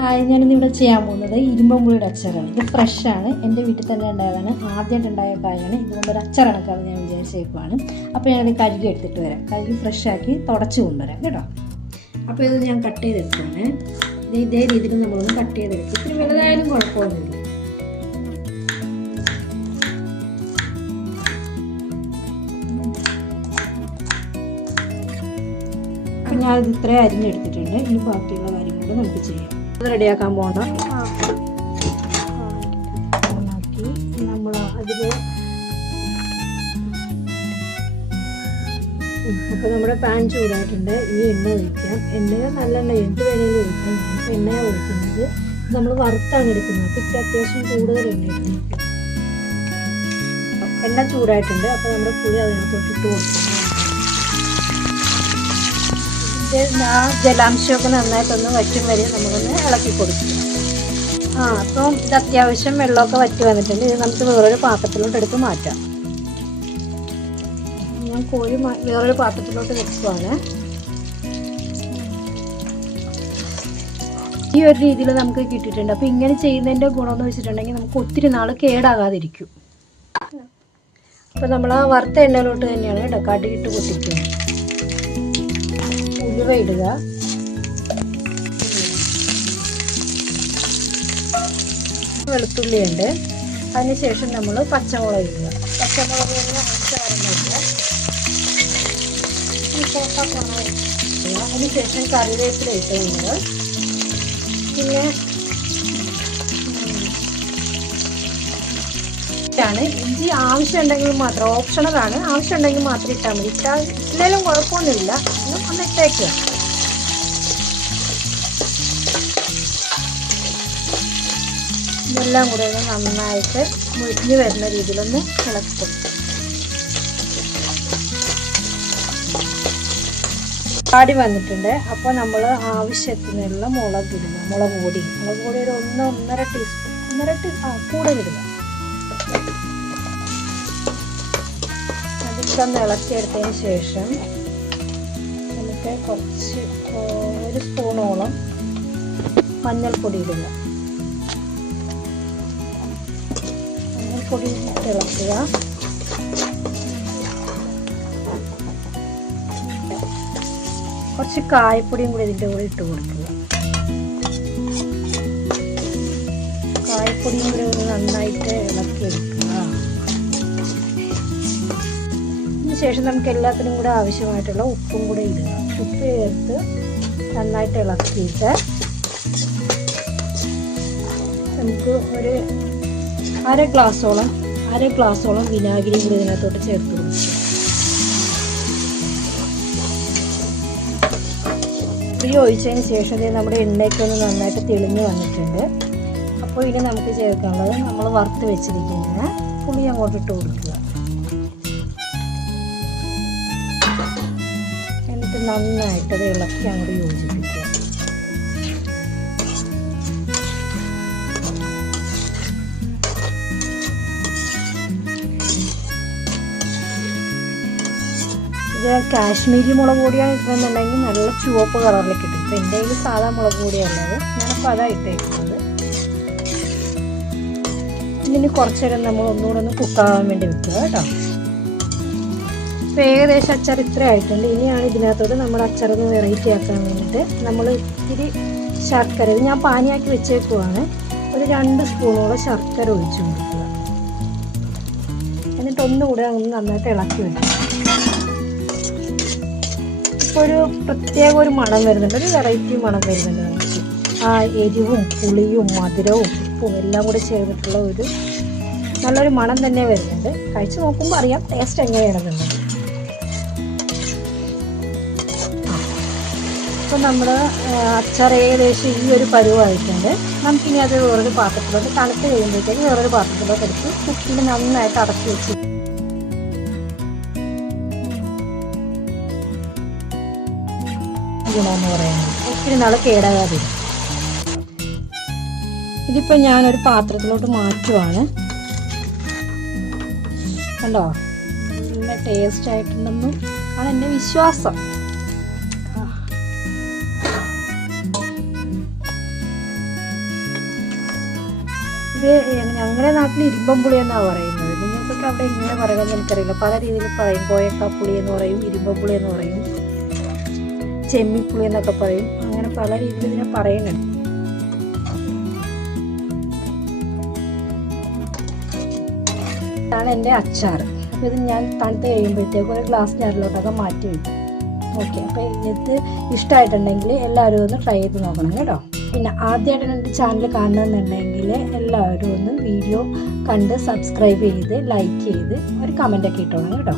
ഞാനിന്നിവിടെ ചെയ്യാൻ പോകുന്നത് ഇരുമ്പമ്പുളിയുടെ അച്ചാറാണ്. ഇത് ഫ്രഷാണ്, എൻ്റെ വീട്ടിൽ തന്നെ ഉണ്ടായതാണ്, ആദ്യമായിട്ട് ഉണ്ടായ കായാണ്. ഇതുകൊണ്ടൊരു അച്ചാറണക്കാന്ന് ഞാൻ വിചാരിച്ചേക്കുവാണ്. അപ്പോൾ ഞാനത് കഴുകി എടുത്തിട്ട് വരാം. കഴുകി ഫ്രഷാക്കി തുടച്ച് കൊണ്ടുവരാം കേട്ടോ. അപ്പോൾ ഇത് ഞാൻ കട്ട് ചെയ്തെടുക്കുകയാണ്. ഇതേ രീതിയിൽ നമ്മളൊന്ന് കട്ട് ചെയ്തെടുക്കും. ഇത്തിരി വലുതായാലും കുഴപ്പമൊന്നുമില്ല. അപ്പം ഞാനിത് ഇത്രയും അരിഞ്ഞെടുത്തിട്ടുണ്ട്. ഇനി ബാക്കിയുള്ള കാര്യങ്ങൾ നമുക്ക് ചെയ്യാം. അത് റെഡിയാക്കാൻ പോകണം. നമ്മൾ അതിൽ അപ്പോൾ നമ്മുടെ പാൻ ചൂടായിട്ടുണ്ട്. ഈ എണ്ണ ഒഴിക്കാം. എണ്ണ നല്ലെണ്ണ എന്ത് വേണേലും ഒഴിക്കാം. ഞാനിപ്പോൾ എണ്ണയാണ് ഒഴിക്കുന്നത്. നമ്മൾ വറുത്താണ് എടുക്കുന്നത്. അപ്പോൾ ഇത്തിരി അത്യാവശ്യം കൂടുതൽ എണ്ണ എടുക്കും. എണ്ണ ചൂടായിട്ടുണ്ട്. അപ്പോൾ നമ്മുടെ പുളി അതിനകത്തോട്ട് ഇട്ട് കൊടുക്കണം. ജലാംശമൊക്കെ നന്നായിട്ടൊന്ന് വറ്റും വരെ നമ്മളൊന്ന് ഇളക്കി കൊടുക്കുക. അപ്പം ഇത് അത്യാവശ്യം വെള്ളമൊക്കെ വറ്റി വന്നിട്ടുണ്ട്. ഇത് നമുക്ക് വേറൊരു പാത്രത്തിലോട്ട് എടുത്ത് മാറ്റാം. ഞാൻ കോഴി വേറൊരു പാത്രത്തിലോട്ട് വെക്കുവാണ്. ഈ ഒരു രീതിയിൽ നമുക്ക് കിട്ടിയിട്ടുണ്ട്. അപ്പോൾ ഇങ്ങനെ ചെയ്യുന്നതിൻ്റെ ഗുണമെന്ന് വെച്ചിട്ടുണ്ടെങ്കിൽ നമുക്ക് ഒത്തിരി നാൾ കേടാകാതിരിക്കും. അപ്പോൾ നമ്മൾ ആ വറുത്ത എണ്ണയിലോട്ട് തന്നെയാണ് കേട്ടോ കടുകിട്ട് പൊട്ടിക്കുക. ഉലുവ ഇടുക. വെളുത്തുള്ളി ഉണ്ട്. അതിനുശേഷം നമ്മൾ പച്ചമുളക് ഇടുക. പച്ചമുളക് അതിനുശേഷം കറിവേപ്പില ഇട്ട് നമ്മൾ പിന്നെ ഇഞ്ചി ആവശ്യമുണ്ടെങ്കിൽ മാത്രം, ഓപ്ഷണലാണ്, ആവശ്യമുണ്ടെങ്കിൽ മാത്രം ഇട്ടാൽ മതി. ഇല്ലെങ്കിലും കുഴപ്പമൊന്നുമില്ല. ഒന്ന് ഇട്ടേക്കുക. ഇതെല്ലാം കൂടെ ഒന്ന് നന്നായിട്ട് മുരിഞ്ഞ് വരുന്ന രീതിയിലൊന്ന് ഇളക്കി കൊടുക്കും. പാടി വന്നിട്ടുണ്ട്. അപ്പോൾ നമ്മൾ ആവശ്യത്തിനുള്ള മുളക് ഇടുക. മുളക് പൊടി ഒരു 1-1.5 ടീസ്പൂൺ കൂടുതലിടുക. അതൊന്ന് ഇളക്കിയെടുത്തതിന് ശേഷം നമുക്ക് കുറച്ച് 1 സ്പൂണോളം മഞ്ഞൾപ്പൊടി ഇടുക. മഞ്ഞൾപ്പൊടി ഇളക്കുക. കുറച്ച് കായപ്പൊടിയും കൂടി ഇതിൻ്റെ കൂടെ ഇട്ട് കൊടുക്കുക. കായപ്പൊടിയും കൂടി ഒന്ന് നന്നായിട്ട് ഇളക്കിയെടുക്കുക. അതിനുശേഷം നമുക്ക് എല്ലാത്തിനും കൂടെ ആവശ്യമായിട്ടുള്ള ഉപ്പും കൂടെ ഇടുക. ഉപ്പ് ചേർത്ത് നന്നായിട്ട് ഇളക്കിയിട്ട് നമുക്ക് ഒരു അര ഗ്ലാസോളം വിനാഗിരിയും കൂടി ഇതിനകത്തോട്ട് ചേർത്ത് കൊടുക്കുക. പുളി ഒഴിച്ചതിന് ശേഷം നമ്മുടെ എണ്ണയൊക്കെ ഒന്ന് നന്നായിട്ട് തെളിഞ്ഞ് വന്നിട്ടുണ്ട്. അപ്പോൾ ഇനി നമുക്ക് ചേർക്കാനുള്ളത് നമ്മൾ വറുത്ത് വെച്ചിരിക്കുന്ന പുളി അങ്ങോട്ട് ഇട്ട് കൊടുക്കുക. എന്നിട്ട് നന്നായിട്ട് അത് ഇളക്കി അങ്ങോട്ട് യോജിപ്പിക്കുക. ഇത് കാശ്മീരി മുളക് പൊടിയാണ് ഇട്ടുന്നുണ്ടെങ്കിൽ നല്ല ചുവപ്പ് കളറിൽ കിട്ടും. ഇപ്പം എൻ്റെ കയ്യിൽ സാധാ മുളക് പൊടിയുള്ളത്, ഞാനിപ്പോൾ അതാണ് ഇട്ടേക്കുന്നത്. ഇതിന് കുറച്ച് നേരം നമ്മൾ ഒന്നുകൂടെ ഒന്ന് കുക്കാകാൻ വേണ്ടി വെക്കുക കേട്ടോ. ഇപ്പോൾ ഏകദേശം അച്ചാർ ഇത്ര ആയിട്ടുണ്ട്. ഇനിയാണ് ഇതിനകത്തോട്ട് നമ്മുടെ അച്ചാറൊന്ന് വെറൈറ്റി ആക്കാൻ വേണ്ടിയിട്ട് നമ്മൾ ഇത്തിരി ശർക്കര, ഇത് ഞാൻ പാനിയാക്കി വെച്ചേക്കുവാണ്, ഒരു 2 സ്പൂണോളം ശർക്കര ഒഴിച്ചു കൊടുക്കുക. എന്നിട്ട് ഒന്നുകൂടെ ഒന്ന് നന്നായിട്ട് ഇളക്കി വെക്കുക. ഒരു പ്രത്യേക ഒരു മണം വരുന്നുണ്ട്, ഒരു വെറൈറ്റി മണം വരുന്നുണ്ട് നമുക്ക്. ആ എരിവും പുളിയും മധുരവും ഉപ്പും എല്ലാം കൂടി ചേർന്നിട്ടുള്ള ഒരു നല്ലൊരു മണം തന്നെ വരുന്നുണ്ട്. കഴിച്ച് നോക്കുമ്പോൾ അറിയാം ടേസ്റ്റ് എങ്ങനെയാണെന്നുള്ളത്. അപ്പോൾ നമ്മുടെ അച്ചാർ ഏകദേശം ഈ ഒരു പരുവമായിട്ടുണ്ട്. നമുക്കിനി അത് വേറൊരു പാത്രത്തിലോട്ട്, തണുത്ത് കഴിയുമ്പോഴത്തേക്ക് വേറൊരു പാത്രത്തിലോട്ട് എടുത്ത് കുപ്പിയിൽ നന്നായിട്ട് അടക്കി വെച്ച് ഗുണമെന്ന് പറയുന്നത് ഒത്തിരി നാൾ കേടാകാതെ. ഇതിപ്പോൾ ഞാനൊരു പാത്രത്തിലോട്ട് മാറ്റുവാണ്. കണ്ടോ, നല്ല ടേസ്റ്റ് ആയിട്ടുണ്ടെന്നും ആണ് എൻ്റെ വിശ്വാസം. ഇത് ഞങ്ങളുടെ നാട്ടിൽ ഇരുമ്പമ്പുളി എന്നാണ് പറയുന്നത്. നിങ്ങൾക്കൊക്കെ അവിടെ ഇങ്ങനെ പറയുന്നത് എനിക്കറിയില്ല. പല രീതിയിൽ പറയും. കോയക്കാപ്പുളി എന്ന് പറയും, ഇരുമ്പമ്പുളി എന്ന് പറയും, ചെമ്മിപ്പുളി എന്നൊക്കെ പറയും. അങ്ങനെ പല രീതിയിൽ ഇതിനെ പറയുന്നുണ്ട്. ഇതാണ് എൻ്റെ അച്ചാർ. അപ്പോൾ ഇത് ഞാൻ തണുത്ത് കഴിയുമ്പോഴത്തേക്കും ഒരു ഗ്ലാസ് ജാറിലോട്ടൊക്കെ മാറ്റി വയ്ക്കും. ഓക്കെ, അപ്പോൾ ഇത് ഇഷ്ടമായിട്ടുണ്ടെങ്കിൽ എല്ലാവരും ഒന്ന് ട്രൈ ചെയ്ത് നോക്കണം കേട്ടോ. പിന്നെ ആദ്യമായിട്ട് എൻ്റെ ചാനൽ കാണണമെന്നുണ്ടെങ്കിൽ എല്ലാവരും ഒന്ന് വീഡിയോ കണ്ട് സബ്സ്ക്രൈബ് ചെയ്ത് ലൈക്ക് ചെയ്ത് ഒരു കമൻറ്റൊക്കെ ഇട്ടോണം കേട്ടോ.